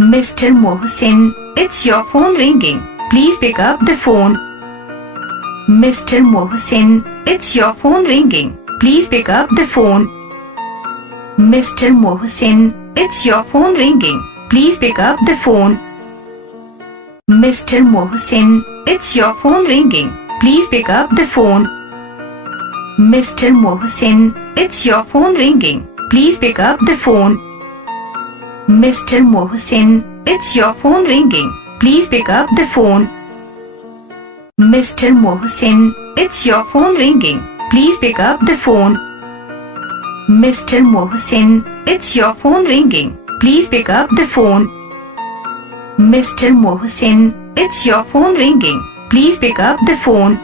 Mr. Mohsin, it's your phone ringing. Please pick up the phone. Mr. Mohsin, it's your phone ringing. Please pick up the phone. Mr. Mohsin, it's your phone ringing. Please pick up the phone. Mr. Mohsin, it's your phone ringing. Please pick up the phone. Mr. Mohsin, it's your phone ringing. Please pick up the phone. Mr. Mohsin, it's your phone ringing. Please pick up the phone. Mr. Mohsin, it's your phone ringing. Please pick up the phone. Mr. Mohsin, it's your phone ringing. Please pick up the phone. Mr. Mohsin, it's your phone ringing. Please pick up the phone.